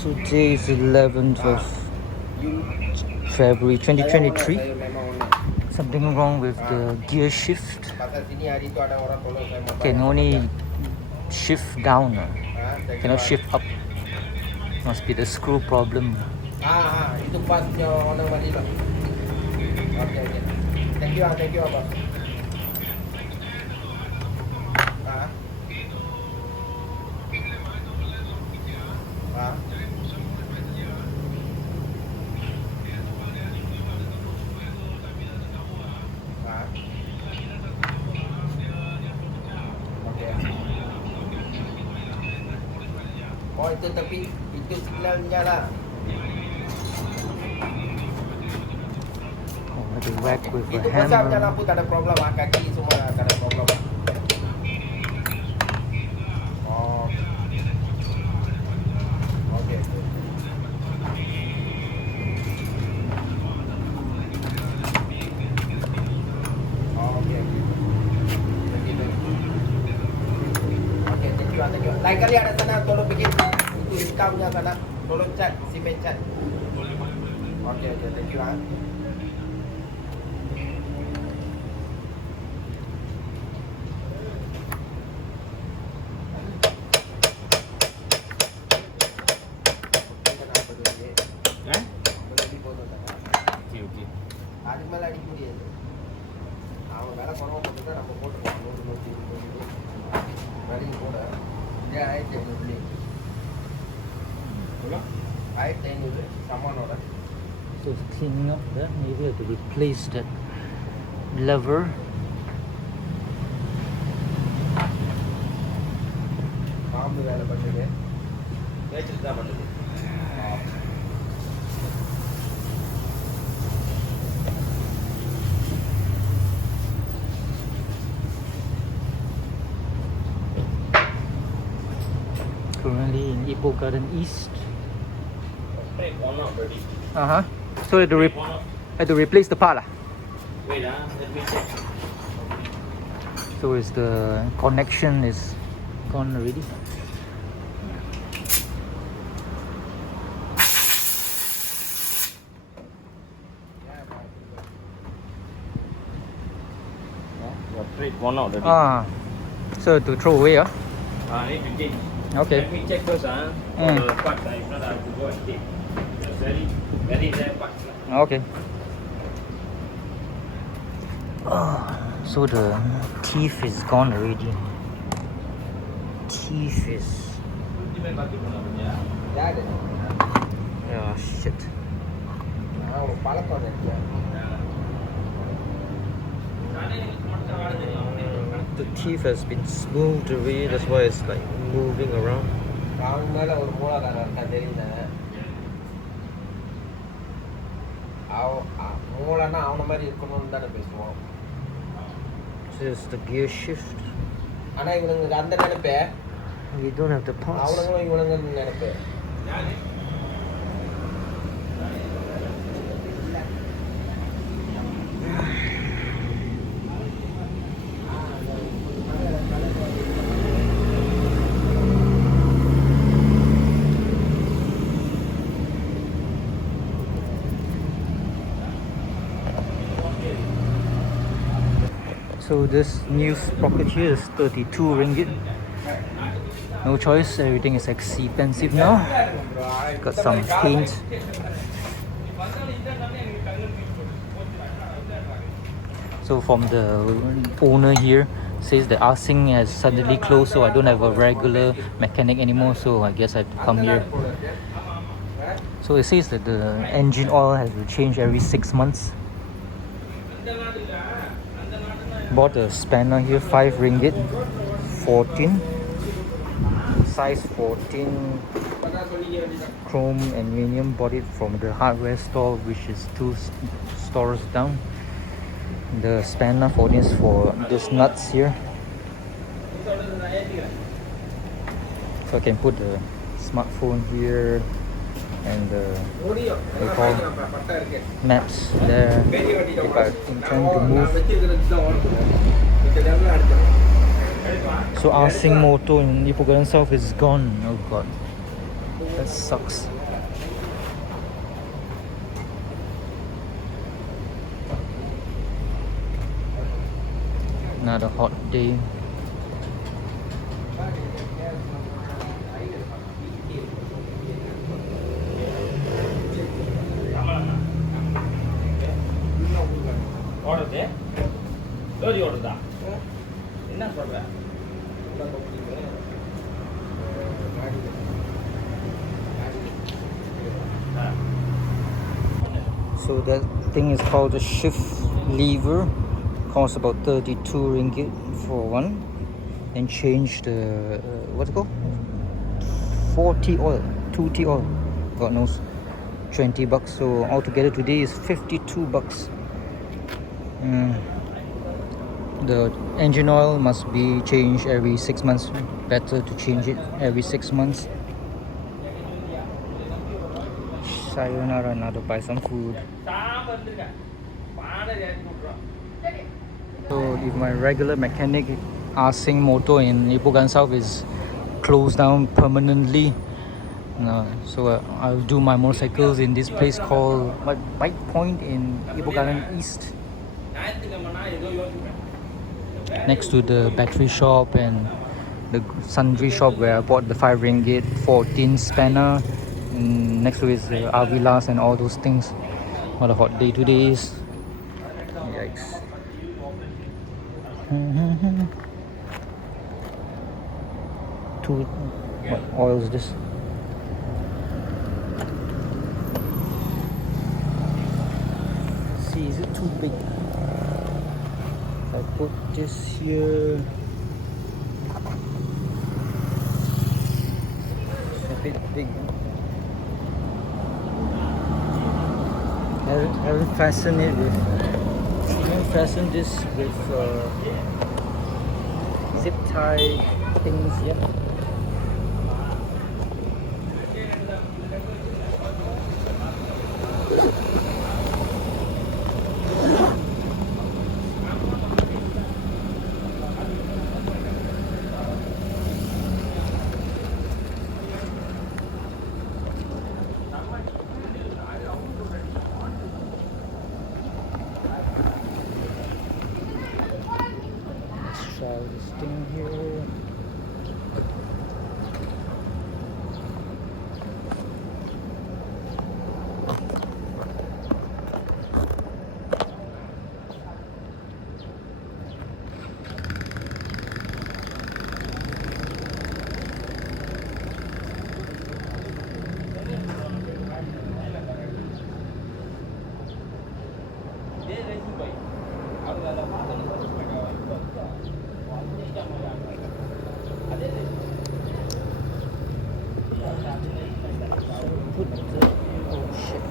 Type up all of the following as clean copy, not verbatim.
Today is 11th of February 2023. Something wrong with the gear shift. Can only shift down, cannot shift up. Must be the screw problem. Itu pas orang balik bang. Okay. Thank you abang. Oh itu tapi itu signalnya lah. To whack with a Itu pasal punya hammer. lampu tak ada problem, kaki semua tak ada problem. Oh. Okay. Oh, okay. Okay, thank you. Lain kali ada sana tolong bikin itu hitamnya sana, tolong cat, simen cat. Okay, thank you. So it's cleaning up that. Maybe I have to replace that lever. Currently in Ipoh Garden East. So I had to replace the part. Wait, let me check. So is the connection is gone already? Your plate worn out already. So to throw away, I need to change. Okay. Let me check first, all the parts, if not I have to go and take. It's very rare parts. Okay. So the teeth is gone already. Teeth is... Yeah, shit. The teeth has been smoothed away, that's why it's like moving around. This is the gear shift. We don't have the parts. So this new sprocket here is 32 ringgit. No choice, everything is expensive now. Got some paint. So from the owner here, says the Asing has suddenly closed, so I don't have a regular mechanic anymore, so I guess I have to come here. So it says that the engine oil has to change every 6 months. Bought a spanner here, 5 ringgit, 14, size 14, chrome and aluminium. Bought it from the hardware store, which is 2 stores down. The spanner for this nuts here, so I can put the smartphone here and the maps there if I intend to move. So Asing Moto in Ipoh Garden South is gone. Oh god. That sucks. Another hot day. Order order என்ன சொல்ற So that thing is called the shift lever. Costs about 32 ringgit for one. And change the what's it called? 4T oil, 2T oil. God knows. 20 bucks. So altogether today is 52 bucks. The engine oil must be changed every 6 months. Better to change it every 6 months. Sayonara, now to buy some food. So if my regular mechanic Asing Motor in Ipoh South is closed down permanently, so I'll do my motorcycles in this place called Bike Point in Ipoh East, next to the battery shop and the sundry shop where I bought the 5 ringgit 14 spanner. Next to it is the Avilas and all those things. What a hot day today is. Yikes. What oil is this? See, is it too big? If I put this here, it's a bit big. I haven't fastened it with. Even fasten this with zip tie things yet. Try this thing here. Put the, oh shit.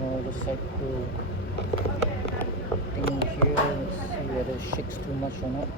Motorcycle thing here. Let's see whether it shakes too much or not.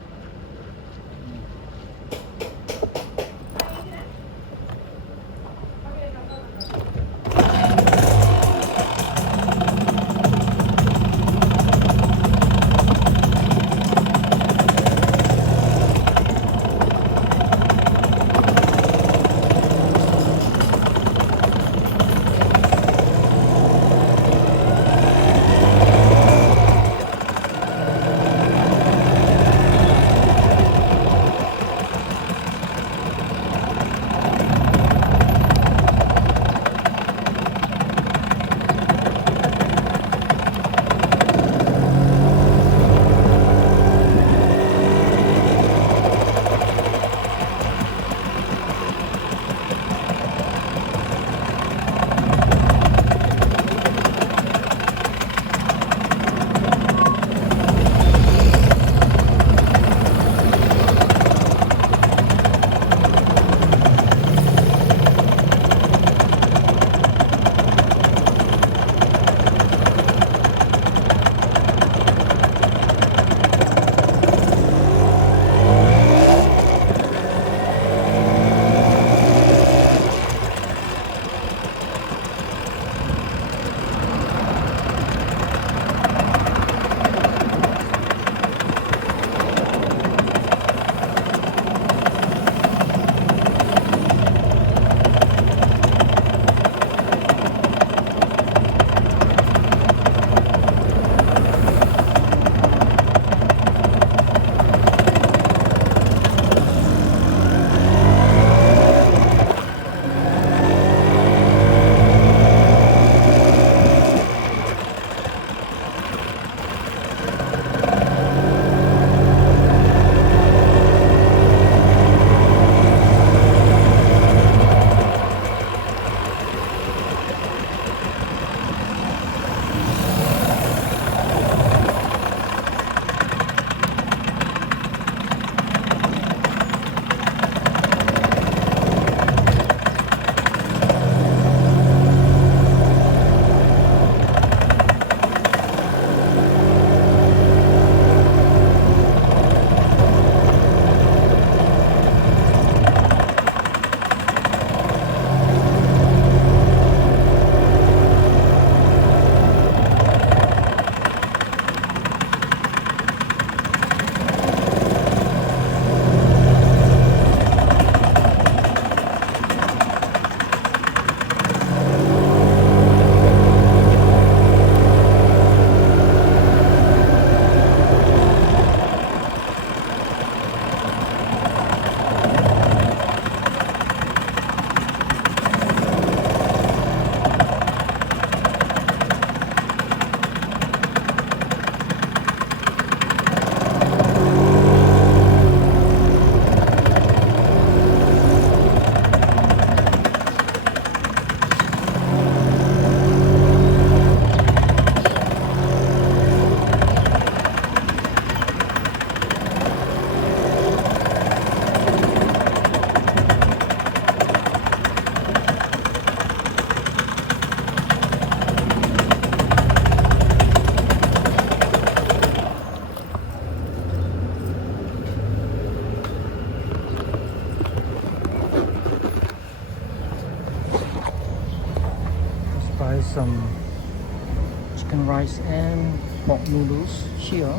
buy some chicken rice and pork noodles here.